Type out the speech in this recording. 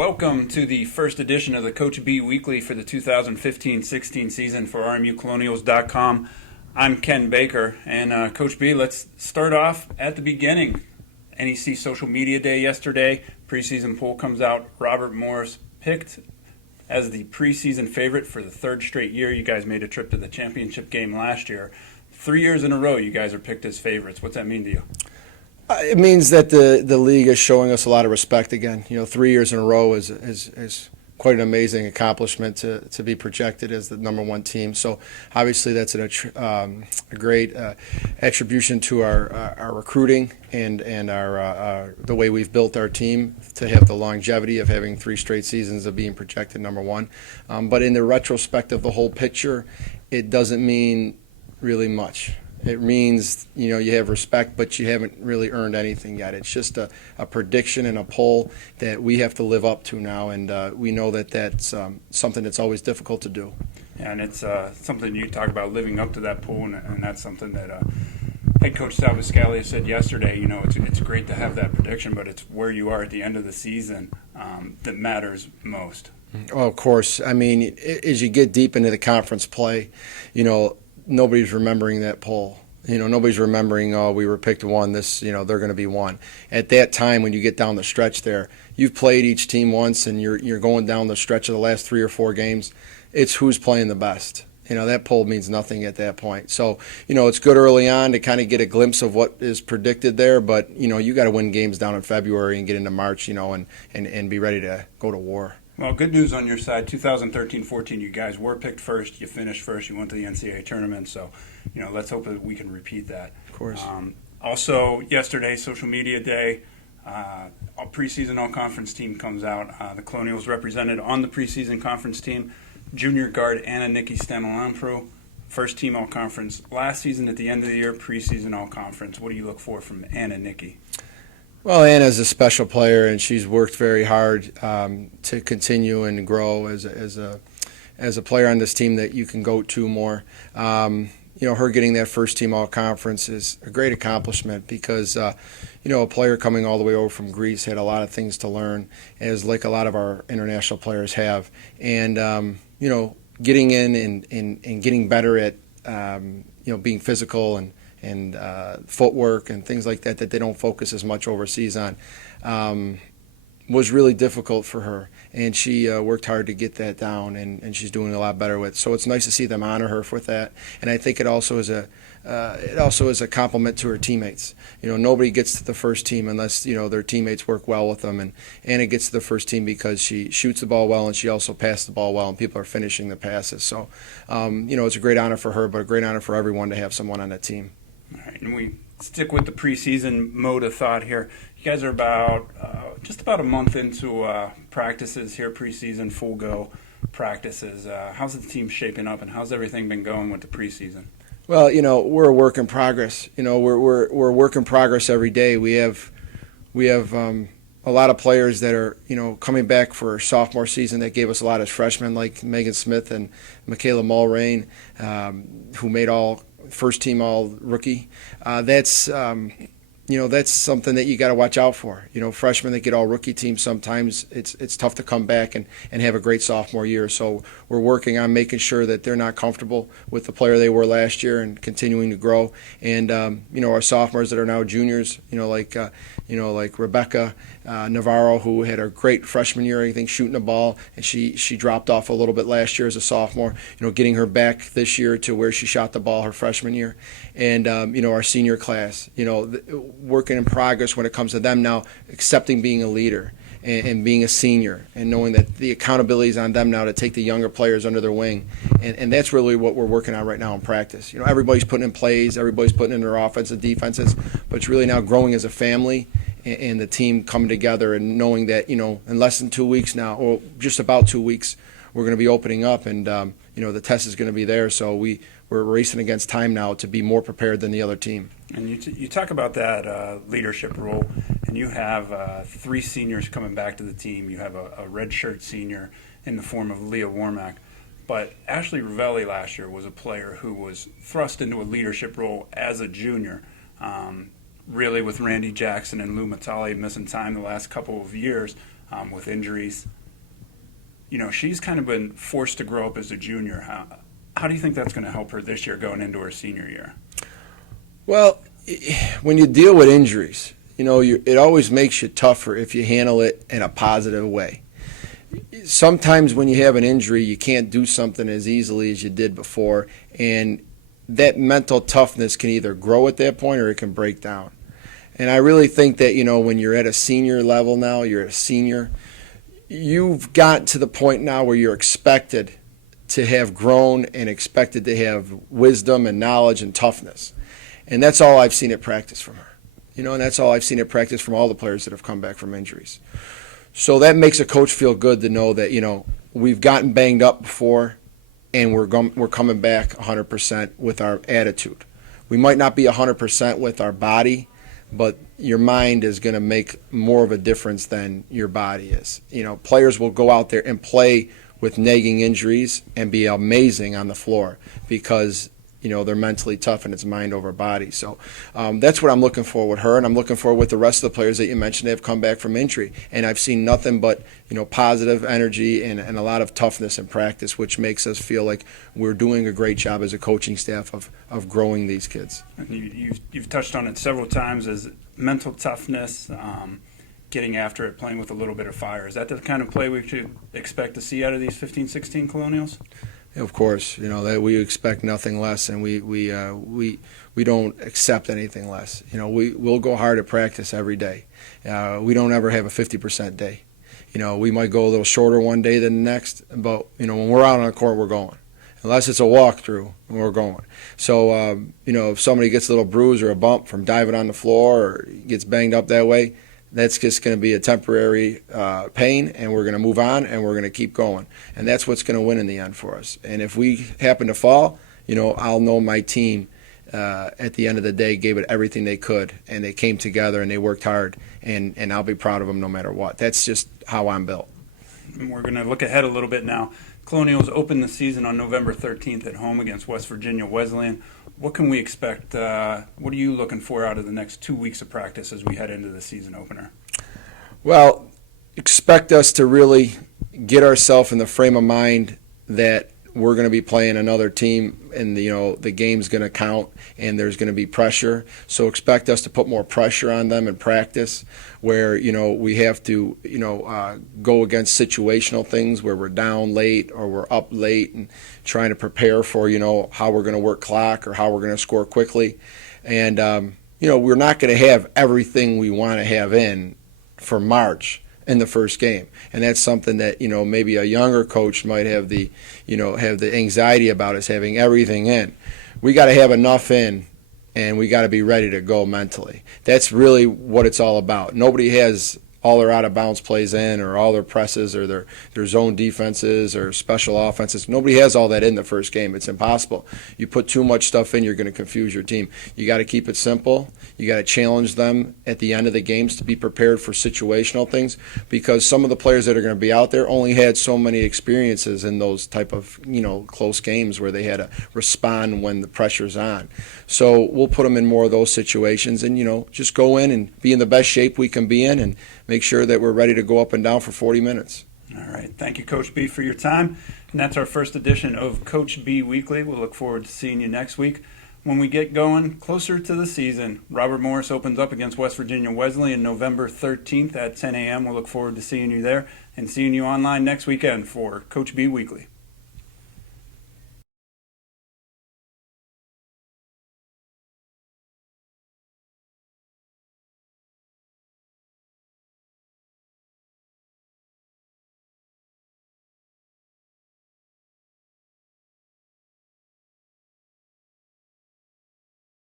Welcome to the first edition of the Coach B Weekly for the 2015-16 season for RMUcolonials.com. I'm Ken Baker, and Coach B, let's start off at the beginning. NEC Social Media Day yesterday, preseason poll comes out. Robert Morris picked as the preseason favorite for the third straight year. You guys made a trip to the championship game last year. 3 years in a row, you guys are picked as favorites. What's that mean to you? It means that the league is showing us a lot of respect again. 3 years in a row is quite an amazing accomplishment to be projected as the number one team. So obviously that's a great attribution to our recruiting and our the way we've built our team to have the longevity of having 3 straight seasons of being projected number one. But in the retrospect of the whole picture, it doesn't mean really much. It means, you have respect, but you haven't really earned anything yet. It's just a prediction and a poll that we have to live up to now, and we know that that's something that's always difficult to do. Yeah, and it's something you talk about, living up to that poll, and that's something that head coach Sal Viscalia said yesterday. It's great to have that prediction, but it's where you are at the end of the season that matters most. Oh, of course. I mean, as you get deep into the conference play, nobody's remembering that poll. Nobody's remembering, we were picked one, they're going to be one. At that time, when you get down the stretch there, you've played each team once and you're going down the stretch of the last 3 or 4 games. It's who's playing the best. That poll means nothing at that point. So, it's good early on to kind of get a glimpse of what is predicted there, but, you got to win games down in February and get into March, and be ready to go to war. Well, good news on your side. 2013-14, you guys were picked first. You finished first. You went to the NCAA tournament. So, let's hope that we can repeat that. Of course. Also, yesterday, Social Media Day, a preseason all-conference team comes out. The Colonials represented on the preseason conference team. Junior guard Anna Nikki Stamalampro, first team all-conference last season. At the end of the year, preseason all-conference. What do you look for from Anna Nikki? Well, Anna's a special player, and she's worked very hard to continue and grow as a player on this team that you can go to more. Her getting that first team all-conference is a great accomplishment because, a player coming all the way over from Greece had a lot of things to learn, as like a lot of our international players have. And, getting in and getting better at, being physical and footwork and things like that they don't focus as much overseas on, was really difficult for her. And she worked hard to get that down, and she's doing a lot better with it. So it's nice to see them honor her with that. And I think it also is a compliment to her teammates. Nobody gets to the first team unless, their teammates work well with them. And Anna gets to the first team because she shoots the ball well, and she also passes the ball well, and people are finishing the passes. So, it's a great honor for her, but a great honor for everyone to have someone on that team. All right, and we stick with the preseason mode of thought here. You guys are about just about a month into practices here, preseason, full go practices. How's the team shaping up, and how's everything been going with the preseason? Well, we're a work in progress. We're a work in progress every day. We have a lot of players that are coming back for sophomore season that gave us a lot as freshmen, like Megan Smith and Michaela Mulrain, who made all first team all rookie. That's something that you got to watch out for. Freshmen that get all rookie teams, sometimes it's tough to come back and have a great sophomore year. So we're working on making sure that they're not comfortable with the player they were last year and continuing to grow. And our sophomores that are now juniors, like Rebecca Navarro, who had a great freshman year, I think, shooting the ball, and she dropped off a little bit last year as a sophomore. Getting her back this year to where she shot the ball her freshman year, and our senior class, working in progress when it comes to them now, accepting being a leader and being a senior, and knowing that the accountability is on them now to take the younger players under their wing, and that's really what we're working on right now in practice. Everybody's putting in plays, everybody's putting in their offensive defenses, but it's really now growing as a family and the team coming together and knowing that in less than 2 weeks now, or just about 2 weeks, we're going to be opening up, and the test is going to be there. So we're racing against time now to be more prepared than the other team. And you talk about that leadership role, and you have 3 seniors coming back to the team. You have a redshirt senior in the form of Leah Warmack. But Ashley Ravelli last year was a player who was thrust into a leadership role as a junior. Really, with Randy Jackson and Lou Matali missing time the last couple of years, with injuries. You know, she's kind of been forced to grow up as a junior. How do you think that's going to help her this year going into her senior year? Well, when you deal with injuries, you know, it always makes you tougher if you handle it in a positive way. Sometimes when you have an injury, you can't do something as easily as you did before, and that mental toughness can either grow at that point or it can break down. And I really think that, you know, when you're at a senior level now, you're a senior, you've got to the point now where you're expected to have grown and expected to have wisdom and knowledge and toughness. And that's all I've seen at practice from her. You know, and that's all I've seen at practice from all the players that have come back from injuries. So that makes a coach feel good to know that, you know, we've gotten banged up before and we're coming back 100% with our attitude. We might not be 100% with our body, but your mind is going to make more of a difference than your body is. You know, players will go out there and play with nagging injuries and be amazing on the floor because, you know, they're mentally tough and it's mind over body. So that's what I'm looking for with her, and I'm looking for with the rest of the players that you mentioned that have come back from injury. And I've seen nothing but, you know, positive energy and a lot of toughness in practice, which makes us feel like we're doing a great job as a coaching staff of growing these kids. You've touched on it several times as mental toughness, getting after it, playing with a little bit of fire. Is that the kind of play we should expect to see out of these 15-16 Colonials? Of course, you know that we expect nothing less, and we don't accept anything less. You know, we'll go hard at practice every day. We don't ever have a 50% day. You know, we might go a little shorter one day than the next, but you know, when we're out on the court, we're going. Unless it's a walkthrough, we're going. So you know, if somebody gets a little bruise or a bump from diving on the floor or gets banged up that way, that's just going to be a temporary pain, and we're going to move on, and we're going to keep going. And that's what's going to win in the end for us. And if we happen to fall, you know, I'll know my team at the end of the day gave it everything they could, and they came together and they worked hard, and I'll be proud of them no matter what. That's just how I'm built. And we're going to look ahead a little bit now. Colonials open the season on November 13th at home against West Virginia Wesleyan. What can we expect? What are you looking for out of the next 2 weeks of practice as we head into the season opener? Well, expect us to really get ourselves in the frame of mind that we're going to be playing another team, and you know the game's going to count, and there's going to be pressure. So expect us to put more pressure on them in practice, where you know we have to go against situational things where we're down late or we're up late, and trying to prepare for how we're going to work clock or how we're going to score quickly, and we're not going to have everything we want to have in for March in the first game, and that's something that maybe a younger coach might have the anxiety about, is having everything in. We got to have enough in, and we got to be ready to go mentally. That's really what it's all about. Nobody has all their out of bounds plays in, or all their presses, or their zone defenses, or special offenses. Nobody has all that in the first game. It's impossible. You put too much stuff in, you're going to confuse your team. You got to keep it simple. You got to challenge them at the end of the games to be prepared for situational things, because some of the players that are going to be out there only had so many experiences in those type of close games where they had to respond when the pressure's on. So we'll put them in more of those situations, and just go in and be in the best shape we can be in, and make sure that we're ready to go up and down for 40 minutes. All right. Thank you, Coach B, for your time. And that's our first edition of Coach B Weekly. We'll look forward to seeing you next week. When we get going closer to the season, Robert Morris opens up against West Virginia Wesleyan November 13th at 10 a.m. We'll look forward to seeing you there and seeing you online next weekend for Coach B Weekly.